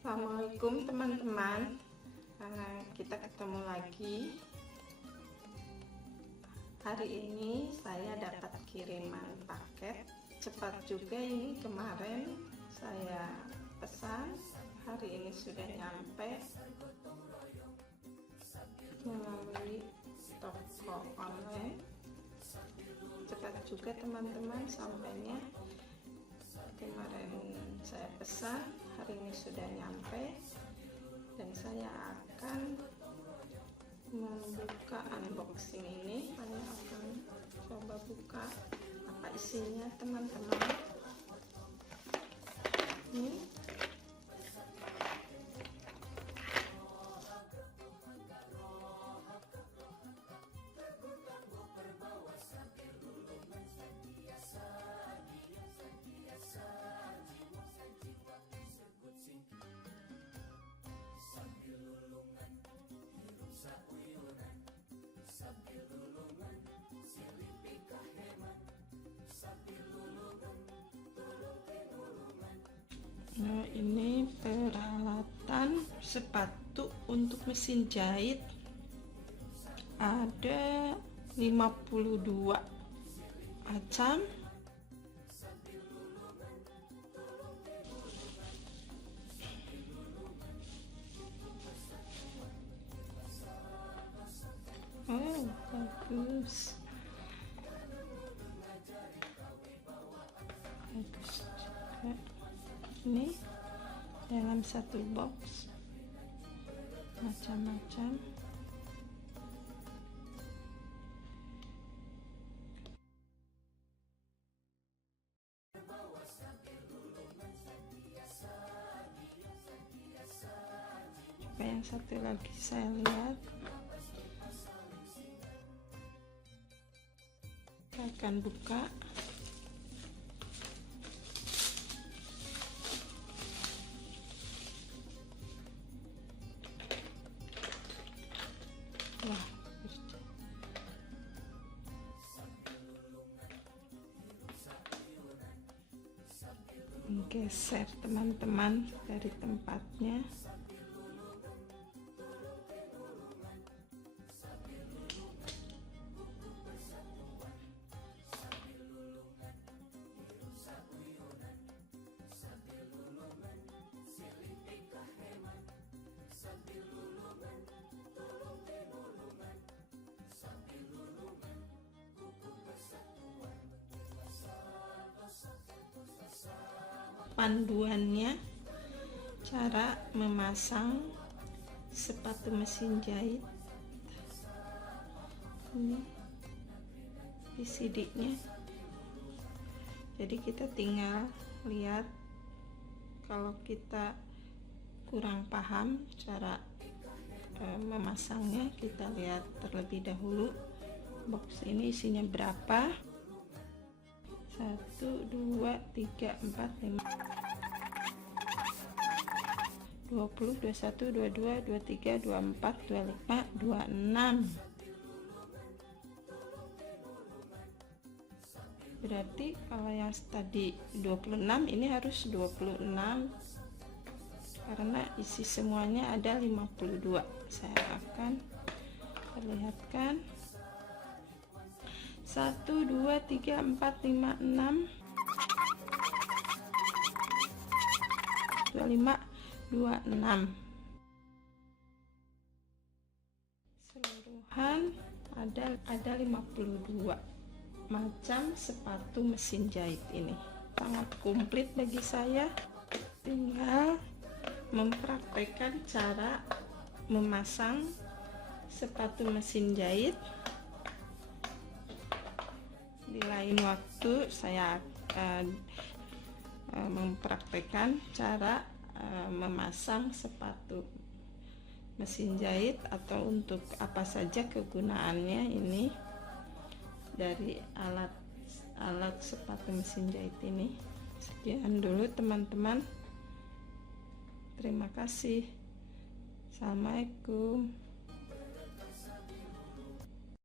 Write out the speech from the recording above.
Assalamualaikum teman-teman. Kita ketemu lagi. Hari ini saya dapat kiriman paket cepat juga. Ini kemarin saya pesan, hari ini sudah nyampe melalui toko online. Cepat juga teman-teman sampainya. Kemarin saya pesan, hari ini sudah nyampe, dan saya akan membuka unboxing ini. Saya akan coba buka apa isinya teman-teman. Ini ini peralatan sepatu untuk mesin jahit, ada 52 macam. Oh, bagus. Bagus juga. Ini dalam satu box macam-macam. Coba yang satu lagi saya lihat. Kita akan buka. Wah, geser teman-teman dari tempatnya. Panduannya cara memasang sepatu mesin jahit. Ini PCD-nya. Jadi kita tinggal lihat. Kalau kita kurang paham cara memasangnya, kita lihat terlebih dahulu box ini isinya berapa. 1, 2, 3, 4, 5, 20, 21, 22, 23, 24, 25, 26. Berarti kalau yang tadi 26, ini harus 26 karena isi semuanya ada 52. Saya akan perlihatkan. 1, 2, 3, 4, 5, 6, 25, 26. Seluruhan ada 52 macam sepatu mesin jahit ini. Sangat komplit bagi saya. Tinggal mempraktekkan cara memasang sepatu mesin jahit. Di lain waktu saya akan mempraktekkan cara memasang sepatu mesin jahit atau untuk apa saja kegunaannya ini dari alat sepatu mesin jahit ini. Sekian dulu teman-teman. Terima kasih. Assalamualaikum.